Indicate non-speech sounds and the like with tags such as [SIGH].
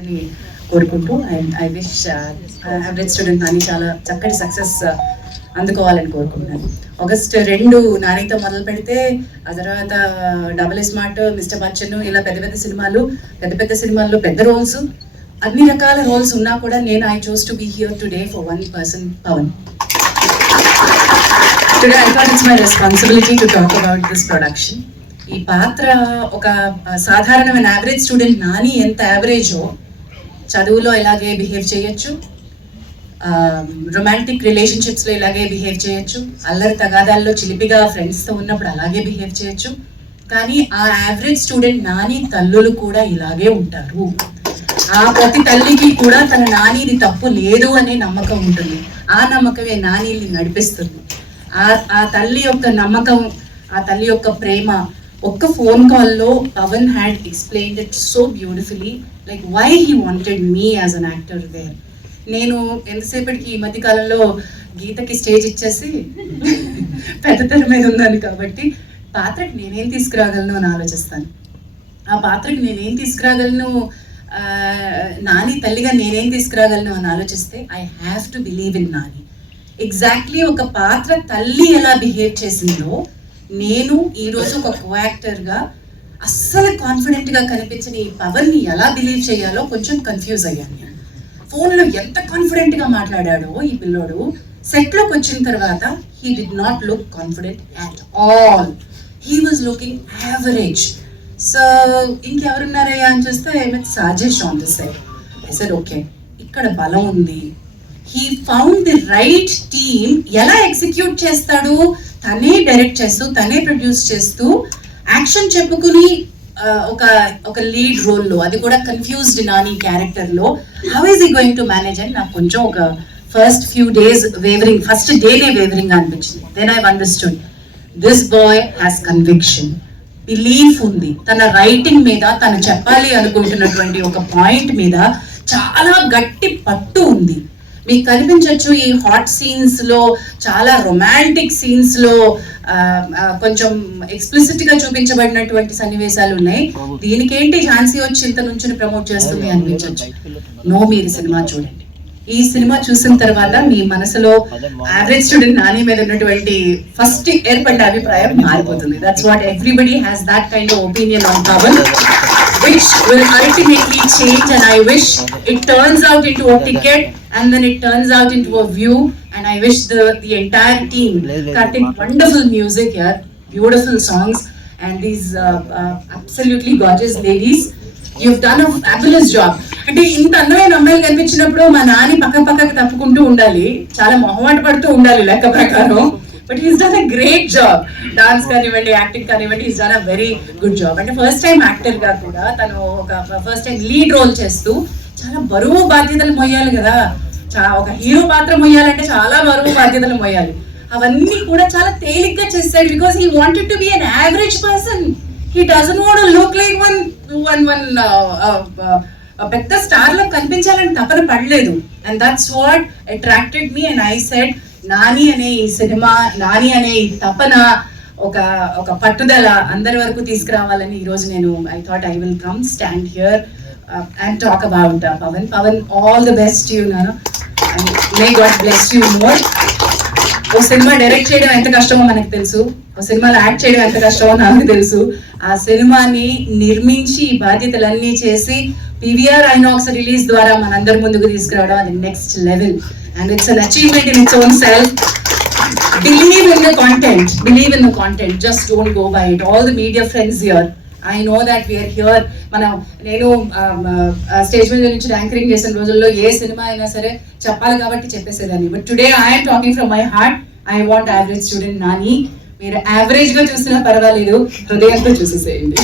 అని కోరుకుంటూ and I wish average student Nani చాలా చక్కటి సక్సెస్ uh, అందుకోవాలని కోరుకుంటున్నాను. ఆగస్ట్ రెండు నానితో మొదలు పెడితే ఆ తర్వాత డబుల్ స్మార్ట్ మిస్టర్ బచ్చన్ ఇలా పెద్ద పెద్ద సినిమాలు పెద్ద పెద్ద సినిమాల్లో పెద్ద రోల్స్ అన్ని రకాల రోల్స్ ఉన్నా కూడా నేను I choose to be here today for one person Pavan today I thought it's my responsibility to talk about this production ఈ పాత్ర ఒక uh, సాధారణమైన యావరేజ్ స్టూడెంట్ నాని ఎంత యావరేజో చదువులో ఇలాగే బిహేవ్ చేయొచ్చు. రొమాంటిక్ రిలేషన్షిప్స్లో ఇలాగే బిహేవ్ చేయొచ్చు. అల్లరి తగాదాల్లో చిలిపిగా ఫ్రెండ్స్తో ఉన్నప్పుడు అలాగే బిహేవ్ చేయొచ్చు. కానీ ఆ యావరేజ్ స్టూడెంట్ నాని తల్లులు కూడా ఇలాగే ఉంటారు. ఆ ప్రతి తల్లికి కూడా తన నానిది తప్పు లేదు అనే నమ్మకం ఉంటుంది. ఆ నమ్మకమే నానిని నడిపిస్తుంది. ఆ ఆ తల్లి యొక్క నమ్మకం ఆ తల్లి యొక్క ప్రేమ ఒక్క ఫోన్ కాల్లో Pavan had explain it so beautifully like why he wanted me as an actor there నేను ఎంతసేపటికి ఈ మధ్య కాలంలో గీతకి స్టేజ్ ఇచ్చేసి [LAUGHS] పెద్ద తెర మీద ఉన్నాను కాబట్టి పాత్రకి నేనేం తీసుకురాగలను అని ఆలోచిస్తాను. ఆ పాత్రకి నేనేం తీసుకురాగలను నాని తల్లిగా నేనేం తీసుకురాగలను అని ఆలోచిస్తే I have to believe in Nani. Exactly ఒక పాత్ర తల్లి ఎలా బిహేవ్ చేసిందో నేను ఈరోజు ఒక కోయాక్టర్గా అస్సలు కాన్ఫిడెంట్గా కనిపించిన ఈ పవర్ని ఎలా బిలీవ్ చేయాలో కొంచెం కన్ఫ్యూజ్ అయ్యాను నేను. ఫోన్లో ఎంత కాన్ఫిడెంట్గా మాట్లాడాడో ఈ పిల్లోడు. సెట్లోకి వచ్చిన తర్వాత he did not look confident at all he was looking average so ఇంకెవరున్నారయ్యా అని చూస్తే with Sajesh on the side I saw okay ఇక్కడ బలం ఉంది. He found the right team ఎలా ఎగ్జిక్యూట్ చేస్తాడు? తనే డైరెక్ట్ చేస్తూ తనే ప్రొడ్యూస్ చేస్తూ యాక్షన్ చెప్పుకుని ఒక ఒక లీడ్ రోల్లో అది కూడా కన్ఫ్యూజ్డ్ నాని క్యారెక్టర్లో how is he going to manage అని నాకు కొంచెం ఒక first few days wavering first డేనే వేవరింగ్ అనిపించింది. Then I understood this boy has conviction belief ఉంది. తన రైటింగ్ మీద తను చెప్పాలి అనుకుంటున్నటువంటి ఒక పాయింట్ మీద చాలా గట్టి పట్టు ఉంది. మీకు కనిపించవచ్చు ఈ హాట్ సీన్స్లో చాలా రొమాంటిక్ సీన్స్లో కొంచెం ఎక్స్ప్లిసిట్గా చూపించబడినటువంటి సన్నివేశాలు ఉన్నాయి. దీనికేంటి ఝాన్సీ వచ్చి ఇంత నుంచి ప్రమోట్ చేస్తుంది అనిపించవచ్చు నో మీరు సినిమా చూడండి. ఈ సినిమా చూసిన తర్వాత మీ మనసులో యావరేజ్ స్టూడెంట్ నాని మీద ఉన్నటువంటి ఫస్ట్ ఏర్పడ్డ అభిప్రాయం మారిపోతుంది. That's what everybody has that kind of opinion on Pavan which will ultimately change and I wish it turns out into a ticket and then it turns out into a view and I wish the the entire team Karthik wonderful music here beautiful songs and these uh, uh, absolutely gorgeous ladies you've done a fabulous job అంటే ఇంత అందమైన అమ్మాయిలు కనిపించినప్పుడు మా నాని పక్క పక్కకి తప్పుకుంటూ ఉండాలి చాలా మొహమాట పడుతూ ఉండాలి లెక్క ప్రకారం but he's done a great job dance కానివ్వండి యాక్టింగ్ కానివ్వండి he's done a very good job అంటే ఫస్ట్ టైం యాక్టర్గా కూడా తను ఒక ఫస్ట్ టైం లీడ్ రోల్ చేస్తూ చాలా బరువు బాధ్యతలు మొయ్యాలి కదా. చా- ఒక హీరో పాత్ర మొయ్యాలంటే చాలా బరువు బాధ్యతలు మొయ్యాలి. అవన్నీ కూడా చాలా తేలిగ్గా చేస్తాడు because he wanted to be an average person he doesn't want look like one one one పెద్ద స్టార్లో కనిపించాలని తపన పడలేదు. And that's what attracted me and I said Nani అనే ఈ సినిమా నాని అనే ఈ తపన ఒక ఒక పట్టుదల అందరి వరకు తీసుకురావాలని ఈ రోజు నేను I thought I will come stand here and talk Pavan, Pavan Pavan all to best you And may God bless you more. ఓ సినిమా డైరెక్ట్ చేయడం ఎంత కష్టమో మనకు తెలుసు. ఓ సినిమాలో యాక్ట్ చేయడం ఎంత కష్టమో నాకు తెలుసు. ఆ సినిమాని నిర్మించి ఈ బాధ్యతలన్నీ చేసి పివిఆర్ ఐనాక్స్ రిలీజ్ ద్వారా మనందరి ముందుకు తీసుకురావడం అది next level and it's an achievement in its own self believe in the content believe in the content just don't go by it all the media friends your I know that we are here మనం నేను um, uh, uh, stage మీద నుంచి anchoring చేసిన రోజుల్లో ఏ cinema అయినా సరే చెప్పాలి కాబట్టి చెప్పేసేదాన్ని. But today I'm talking from my heart I want average student Nani. మీరు యావరేజ్గా చూసినా పర్వాలేదు. హృదయంతో చూసేసేయండి.